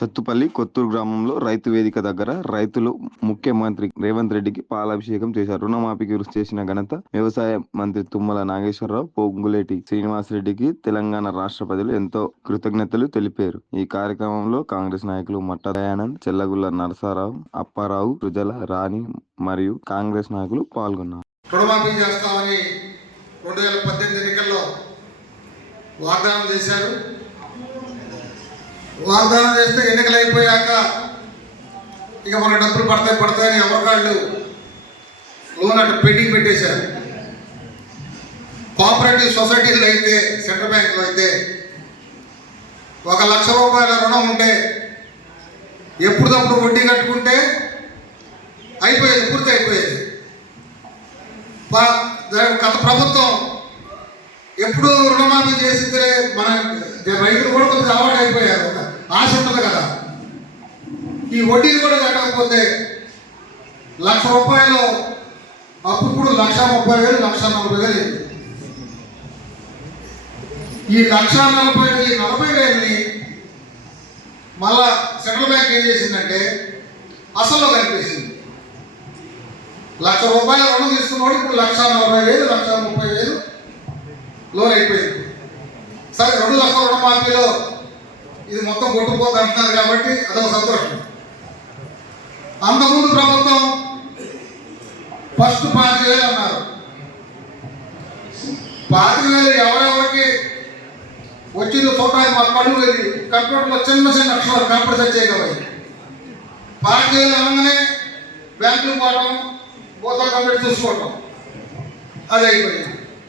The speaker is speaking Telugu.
సత్తుపల్లి కొత్తూరు గ్రామంలో రైతు వేదిక దగ్గర రైతులు ముఖ్యమంత్రి రేవంత్ రెడ్డికి పాలాభిషేకం చేశారు. రుణమాఫీకి కృషి చేసిన ఘనత వ్యవసాయ మంత్రి తుమ్మల నాగేశ్వరరావు, పొంగులేటి శ్రీనివాసరెడ్డికి తెలంగాణ రాష్ట్ర ప్రజలు ఎంతో కృతజ్ఞతలు తెలిపారు. ఈ కార్యక్రమంలో కాంగ్రెస్ నాయకులు మట్ట దయానంద్, చెల్లగుల్ల నరసారావు, అప్పారావు, సృజల, రాణి మరియు కాంగ్రెస్ నాయకులు పాల్గొన్నారు. రుణమాఫీ చేస్తామని 2018 ఎన్నికల్లో వాగ్దానం చేశారు. వాగ్దానం చేస్తే ఎన్నికలు అయిపోయాక ఇక మన డబ్బులు పడతాయని ఎవరికాళ్ళు లోన్ అట్లా పెండింగ్ పెట్టేశారు. కోఆపరేటివ్ సొసైటీలు అయితే, సెంట్రల్ బ్యాంకులో అయితే 1 లక్ష రూపాయల రుణం ఉంటే ఎప్పుడప్పుడు వడ్డీ కట్టుకుంటే అయిపోయేది, పూర్తి అయిపోయేది. గత ప్రభుత్వం ఎప్పుడు రుణమాఫీ చేసిందే మన రైతులు కూడా కొంచెం అలవాటు అయిపోయారు. ఆశ ఉంటుంది కదా, ఈ వడ్డీలు కూడా కట్టకపోతే 1 లక్ష రూపాయలు అప్పు ఇప్పుడు 1,30,000, 1,40,000. ఈ 1,40,000ని మళ్ళా సెంట్రల్ బ్యాంక్ ఏం చేసిందంటే అసలు కలిపేసింది. 1 లక్ష రూపాయల రుణం తీసుకున్నవాడు ఇప్పుడు 1,40,000, 1,30,000 లోన్ అయిపోయింది. సరే, 2 లక్షల రుణమాఫీలో ఇది మొత్తం కొట్టుకుపోతుంది అంటున్నారు కాబట్టి అదొక సంతోషం. అంతకుముందు ప్రభుత్వం ఫస్ట్ 5,000 అన్నారు. 5,000 ఎవరెవరికి వచ్చిందో చూడడానికి మా కళ్ళు వెళ్ళి కంప్యూటర్లో చిన్న చిన్న అక్షరాలు కంప్యూటర్ చేయగలవు. 5,000 అనగానే బ్యాంకులు పోవడం, పోతా కంప్యూటర్ చూసుకోవటం, అది అయిపోయింది.